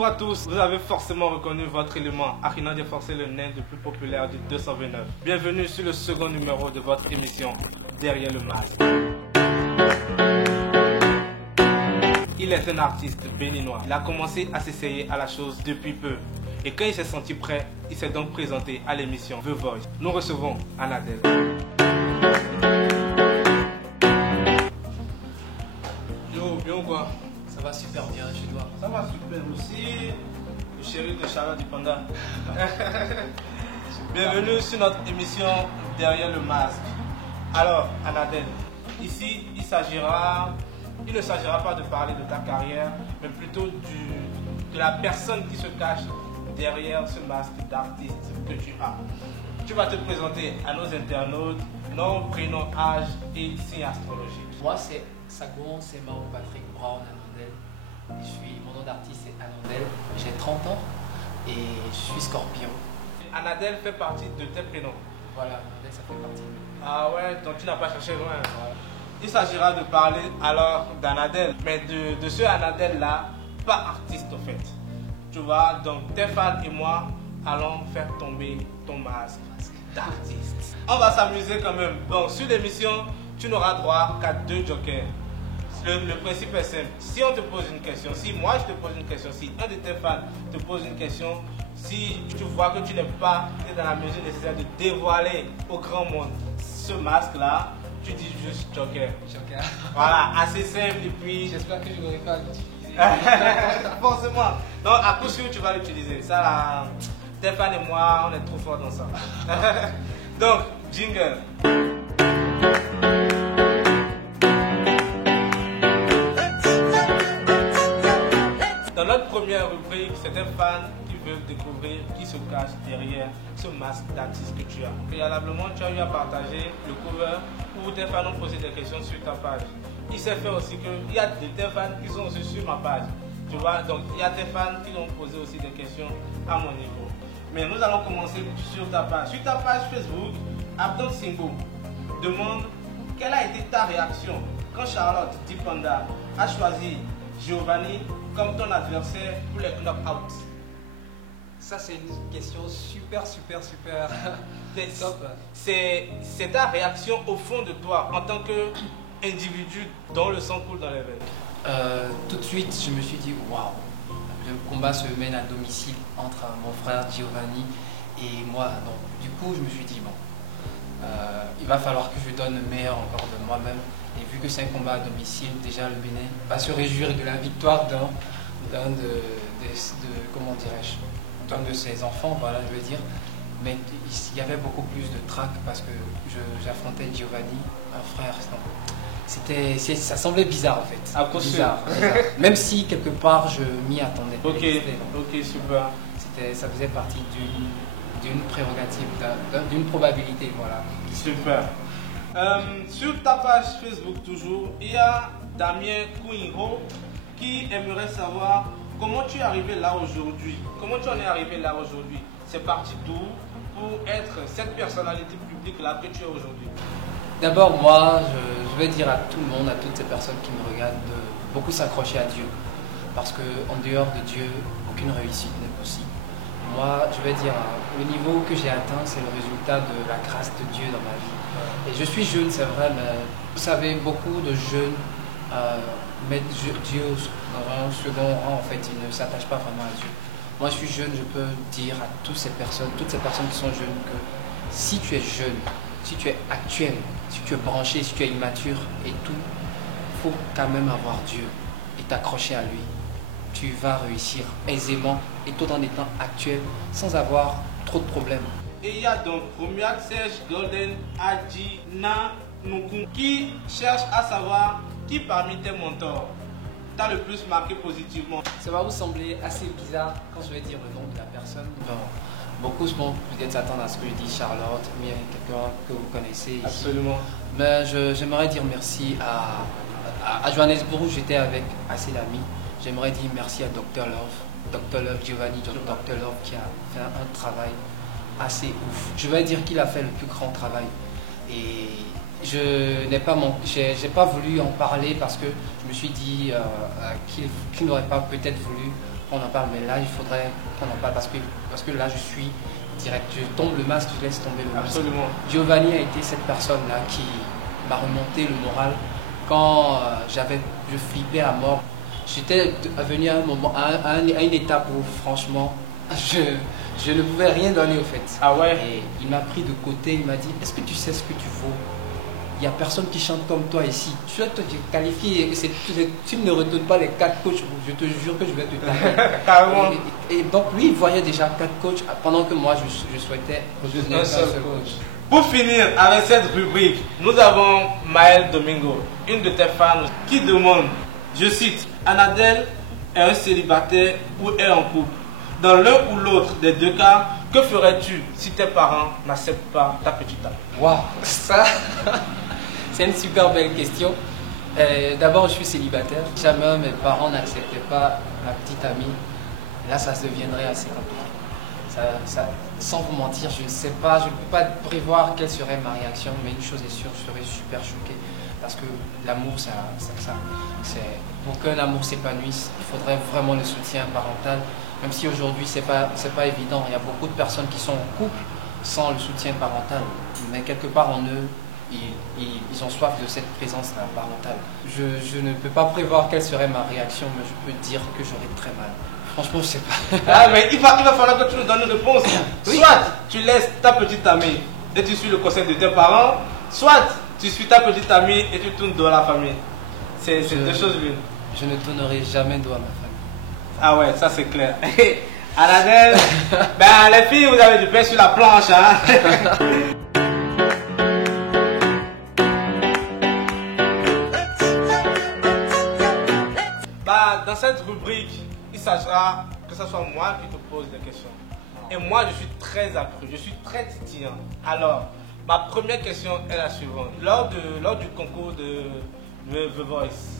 Bonjour à tous, vous avez forcément reconnu votre élément Akina Forcé, le nain le plus populaire du 229. Bienvenue sur le second numéro de votre émission Derrière le masque. Il est un artiste béninois. Il a commencé à s'essayer à la chose depuis peu. Et quand il s'est senti prêt, il s'est donc présenté à l'émission The Voice. Nous recevons Anadel. Yo, bien ou quoi? Ça va super bien chez toi. Ça va super aussi. Le chéri de Charlotte du Panda. Bienvenue sur notre émission Derrière le masque. Alors, Anadel, ici, il ne s'agira pas de parler de ta carrière, mais plutôt de la personne qui se cache derrière ce masque d'artiste que tu as. Tu vas te présenter à nos internautes, nom, prénom, âge et signe astrologique. Moi, c'est Sagon, c'est Mao Patrick Brown Anandel. Mon nom d'artiste c'est Anandel. J'ai 30 ans et je suis scorpion. Anadel fait partie de tes prénoms. Voilà, Anandel, ça fait partie. Ah ouais, donc tu n'as pas cherché loin. Voilà. Il s'agira de parler alors d'Anadel, mais de ce Anadel-là, pas artiste au fait. Tu vois, donc tes fans et moi allons faire tomber ton masque d'artiste. On va s'amuser quand même. Bon, sur l'émission, tu n'auras droit qu'à 2 jokers. Le principe est simple. Si on te pose une question, si moi je te pose une question, si un de tes fans te pose une question, si tu vois que tu n'es pas dans la mesure nécessaire de dévoiler au grand monde ce masque-là, tu dis juste joker. Joker. Voilà, assez simple et puis... J'espère que je n'aurai pas à l'utiliser. Forcément. Non, à coup sûr, tu vas l'utiliser. Ça, là, tes fans et moi, on est trop forts dans ça. Donc, jingle. Dans notre première rubrique, c'est un fan qui veut découvrir qui se cache derrière ce masque d'artiste que tu as. Préalablement, tu as eu à partager le cover où tes fans ont posé des questions sur ta page. Il s'est fait aussi qu'il y a des fans qui sont aussi sur ma page. Tu vois, donc il y a des fans qui ont posé aussi des questions à mon niveau. Mais nous allons commencer sur ta page. Sur ta page Facebook, Abdon Simbo demande quelle a été ta réaction quand Charlotte Dipanda a choisi Giovanni comme ton adversaire pour les knock-out. Ça, c'est une question super top. C'est ta réaction au fond de toi en tant qu'individu dont le sang coule dans les veines. Tout de suite, je me suis dit waouh, le combat se mène à domicile entre mon frère Giovanni et moi. Donc, du coup, je me suis dit bon, il va falloir que je donne le meilleur encore de moi-même. Et vu que c'est un combat à domicile, déjà le Bénin va se réjouir de la victoire d'un comment dirais-je, d'un de ses enfants, voilà, je veux dire. Mais il y avait beaucoup plus de trac parce que j'affrontais Giovanni, un frère. Ça semblait bizarre en fait. À cause bizarre. Même si quelque part je m'y attendais. Ok, super. Ça faisait partie d'une prérogative, d'une probabilité, voilà. Super. Sur ta page Facebook toujours, il y a Damien Kouinho qui aimerait savoir comment tu es arrivé là aujourd'hui. Comment tu en es arrivé là aujourd'hui? C'est parti d'où pour être cette personnalité publique là que tu es aujourd'hui? D'abord, moi, je vais dire à tout le monde, à toutes ces personnes qui me regardent, de beaucoup s'accrocher à Dieu. Parce qu'en dehors de Dieu, aucune réussite n'est possible. Moi, je vais dire, le niveau que j'ai atteint, c'est le résultat de la grâce de Dieu dans ma vie. Et je suis jeune, c'est vrai, mais vous savez, beaucoup de jeunes mettent Dieu dans un second rang. En fait, ils ne s'attachent pas vraiment à Dieu. Moi, je suis jeune, je peux dire à toutes ces personnes qui sont jeunes, que si tu es jeune, si tu es actuel, si tu es branché, si tu es immature et tout, il faut quand même avoir Dieu et t'accrocher à lui. Tu vas réussir aisément et tout en étant actuel sans avoir trop de problèmes. Et il y a donc Romiak Serge Golden Adjina Nuku qui cherche à savoir qui parmi tes mentors t'a le plus marqué positivement. Ça va vous sembler assez bizarre quand je vais dire le nom de la personne. Bon, beaucoup vont peut-être s'attendre à ce que je dise Charlotte, mais il y a quelqu'un que vous connaissez ici. Absolument. Mais j'aimerais dire merci à Johannesburg, j'étais avec assez d'amis. J'aimerais dire merci à Dr Love, Giovanni, Dr Love qui a fait un travail assez ouf. Je vais dire qu'il a fait le plus grand travail. Et je n'ai pas, j'ai pas voulu en parler parce que je me suis dit qu'il n'aurait pas peut-être voulu qu'on en parle, mais là, il faudrait qu'on en parle parce que là, je suis direct. Je tombe le masque, je laisse tomber le masque. Absolument. Giovanni a été cette personne-là qui m'a remonté le moral quand je flippais à mort. J'étais venu à un moment, à une étape où franchement, je ne pouvais rien donner au fait. Ah ouais? Et il m'a pris de côté, il m'a dit, est-ce que tu sais ce que tu vaux? Il n'y a personne qui chante comme toi ici. Tu dois te qualifier, tu ne retournes pas les 4 coachs, je te jure que je vais te taper. Carrément. Et donc lui, il voyait déjà 4 coachs, pendant que moi, je souhaitais redevenir un seul coach. Pour finir avec cette rubrique, nous avons Maël Domingo, une de tes fans, qui demande, je cite, Anadel est un célibataire ou est en couple. Dans l'un ou l'autre des deux cas, que ferais-tu si tes parents n'acceptent pas ta petite amie? Waouh, ça, c'est une super belle question. D'abord, je suis célibataire. Si jamais mes parents n'acceptaient pas ma petite amie, là, ça deviendrait assez compliqué. Sans vous mentir, je ne sais pas, je ne peux pas prévoir quelle serait ma réaction, mais une chose est sûre, je serais super choqué. Parce que l'amour, pour qu'un amour s'épanouisse, il faudrait vraiment le soutien parental. Même si aujourd'hui, c'est pas évident. Il y a beaucoup de personnes qui sont en couple sans le soutien parental. Mais quelque part en eux, ils ont soif de cette présence parentale. Je ne peux pas prévoir quelle serait ma réaction, mais je peux dire que j'aurais très mal. Franchement, je sais pas. Ah, mais il va falloir que tu nous donnes une réponse. Oui. Soit tu laisses ta petite amie et tu suis le conseil de tes parents, soit tu suis ta petite amie et tu tournes dos à la famille. C'est deux choses l'une. Je ne tournerai jamais dos à ma famille. Ah ouais, ça c'est clair. Anadel, ben les filles, vous avez du pain sur la planche, hein. Bah, dans cette rubrique, il s'agira que ce soit moi qui te pose des questions. Et moi, je suis très accru, je suis très titillant. Alors, ma première question est la suivante. Lors du concours de The Voice,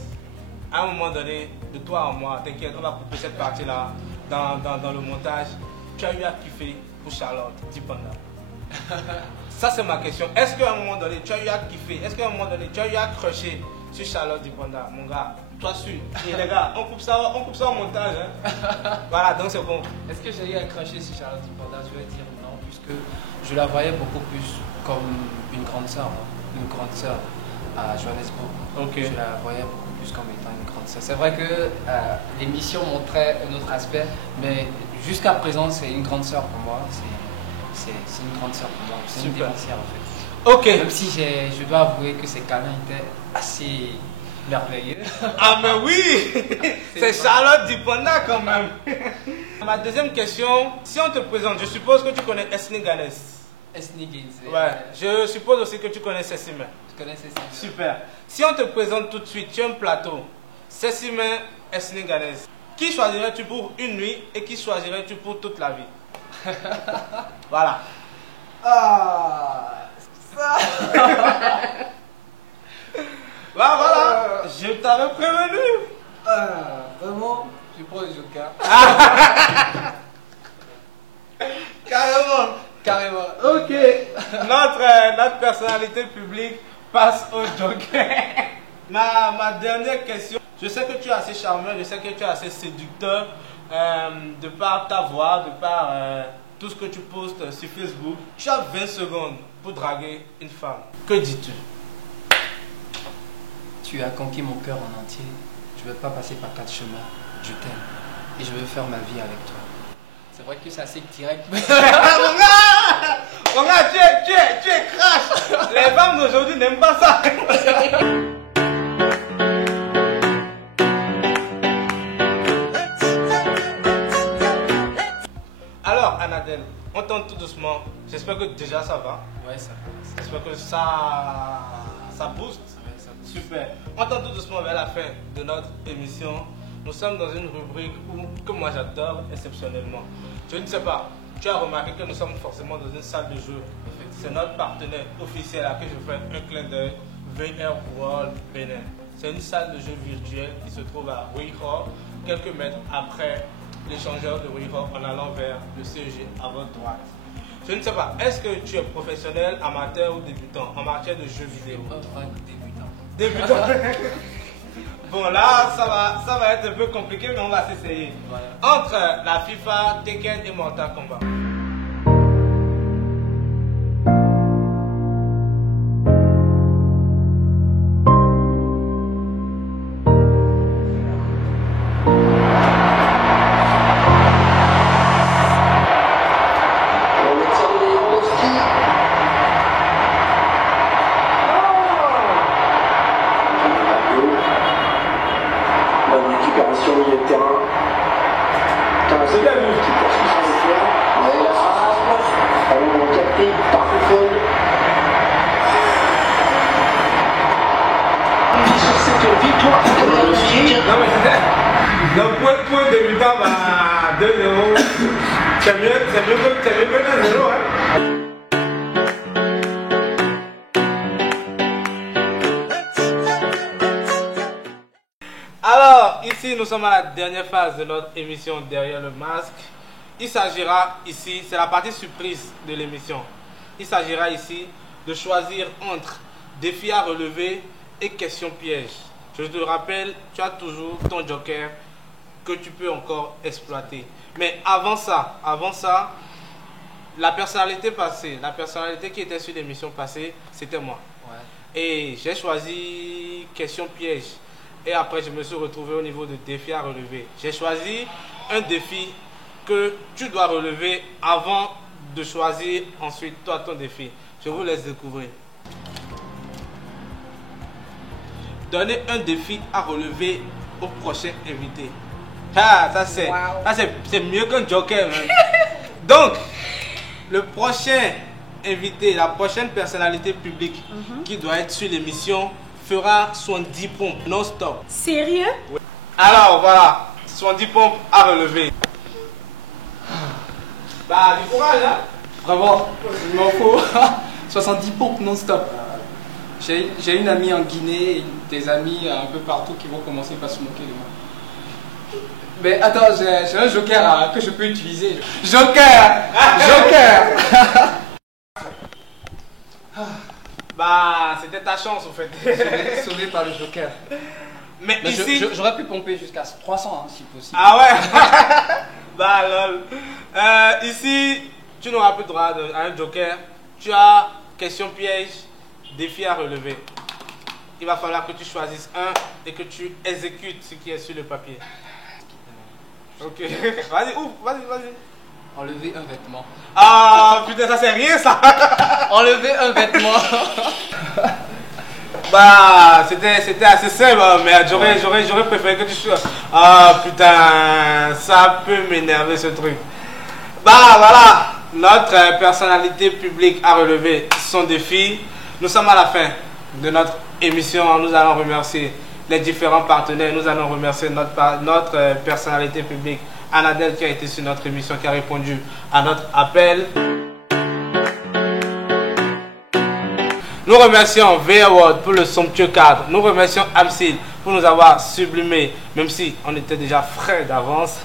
à un moment donné, de toi à moi, t'inquiète, on va couper cette partie-là dans le montage. Tu as eu à kiffer pour Charlotte Dipanda. Ça, c'est ma question. Est-ce qu'à un moment donné, tu as eu à kiffer? Est-ce qu'à un moment donné, tu as eu à crusher sur Charlotte Dipanda? Mon gars, toi sûr. Et les gars, on coupe ça au montage. Hein? Voilà, donc c'est bon. Est-ce que j'ai eu à cracher sur Charlotte Dipanda? Je vais dire non, puisque je la voyais beaucoup plus comme une grande sœur. Une grande sœur à Johannesburg. Ok. Je la voyais beaucoup plus comme étant une grande sœur. C'est vrai que l'émission montrait un autre aspect, mais jusqu'à présent, c'est une grande sœur pour moi. C'est une grande sœur pour moi. C'est une dévancière en fait. Ok. Même si je dois avouer que ses câlins étaient assez merveilleux. Ah mais oui. C'est Charlotte Dipanda quand même. Ma deuxième question, si on te présente, je suppose que tu connais Esni Ganes. Esni Gaines. Ouais, je suppose aussi que tu connais Sessime. Je connais Sessime. Super. Si on te présente tout de suite, tu as un plateau, Sessime, Esni Ganes. Qui choisirais-tu pour une nuit et qui choisirais-tu pour toute la vie? Voilà. Ah, ça. Bah, voilà, je t'avais prévenu. Vraiment, je prends le joker. Carrément. Carrément. Ok. Notre personnalité publique passe au joker. Ma dernière question. Je sais que tu es assez charmeur, je sais que tu es assez séducteur de par ta voix, de par tout ce que tu postes sur Facebook. Tu as 20 secondes pour draguer une femme. Que dis-tu? Tu as conquis mon cœur en entier. Je ne veux pas passer par 4 chemins. Je t'aime. Et je veux faire ma vie avec toi. C'est vrai que c'est assez direct. Mon gars, tu es crash. Les femmes d'aujourd'hui n'aiment pas ça. Alors, Anadel, on tourne tout doucement. J'espère que déjà ça va. Ouais, ça passe. J'espère que ça booste. Ouais, ça passe. Super. On tend tout doucement vers la fin de notre émission. Nous sommes dans une rubrique que moi j'adore exceptionnellement. Je ne sais pas, tu as remarqué que nous sommes forcément dans une salle de jeu. C'est notre partenaire officiel à qui je fais un clin d'œil, VR World Benin. C'est une salle de jeu virtuelle qui se trouve à Ruiho, quelques mètres après l'échangeur de Ruiho en allant vers le CEG à votre droite. Je ne sais pas, est-ce que tu es professionnel, amateur ou débutant en matière de jeux vidéo? Débutant. Débutant. Bon, là, ça va être un peu compliqué, mais on va s'essayer. Voilà. Entre la FIFA, Tekken et Mortal Kombat. Sur le milieu de terrain. C'est bien vu qui poursuit son effort. Et la frappe. Ballon capté par Buffon. Sur cette victoire Non mais c'est donc point débutant, 2-0. C'est mieux que 1-0, hein. Alors, ici, nous sommes à la dernière phase de notre émission Derrière le masque. Il s'agira ici, c'est la partie surprise de l'émission. Il s'agira ici de choisir entre défis à relever et questions pièges. Je te rappelle, tu as toujours ton joker que tu peux encore exploiter. Mais avant ça, la personnalité passée, la personnalité qui était sur l'émission passée, c'était moi. Ouais. Et j'ai choisi question piège. Et après, je me suis retrouvé au niveau de défis à relever. J'ai choisi un défi que tu dois relever avant de choisir ensuite toi ton défi. Je vous laisse découvrir. Donnez un défi à relever au prochain invité. Ah, ça c'est mieux qu'un joker. Même. Donc, le prochain invité, la prochaine personnalité publique qui doit être sur l'émission fera son 10 pompes non-stop. Sérieux? Oui. Alors voilà, son 10 pompes à relever. Bah, du courage, hein? Vraiment, il m'en faut 70 pompes non-stop. J'ai une amie en Guinée et des amis un peu partout qui vont commencer par se moquer de moi. Mais attends, j'ai un joker que je peux utiliser. Joker! Bah, c'était ta chance en fait. Sauvé par le joker. Mais ici... J'aurais pu pomper jusqu'à 300 si possible. Ah ouais. Bah lol. Ici, tu n'auras plus droit à un joker. Tu as question piège, défi à relever. Il va falloir que tu choisisses un et que tu exécutes ce qui est sur le papier. Ok. Vas-y, ouvre, vas-y. Enlever un vêtement. Ah putain, ça c'est rien ça. Enlever un vêtement. Bah, c'était assez simple, mais j'aurais préféré que tu sois. Ah putain, ça peut m'énerver ce truc. Bah voilà, notre personnalité publique a relevé son défi. Nous sommes à la fin de notre émission. Nous allons remercier les différents partenaires. Nous allons remercier notre personnalité publique, Anadel, qui a été sur notre émission, qui a répondu à notre appel. Nous remercions V-Award pour le somptueux cadre. Nous remercions Amsil pour nous avoir sublimé, même si on était déjà frais d'avance.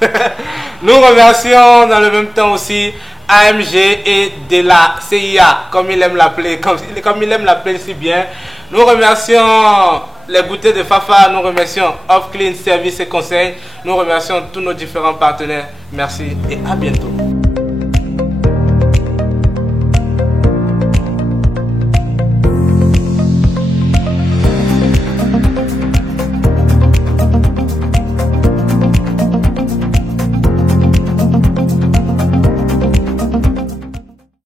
Nous remercions dans le même temps aussi AMG et de la CIA, comme il aime l'appeler, comme il aime l'appeler si bien. Nous remercions les goûters de Fafa. Nous remercions Off Clean Service et Conseils. Nous remercions tous nos différents partenaires. Merci et à bientôt.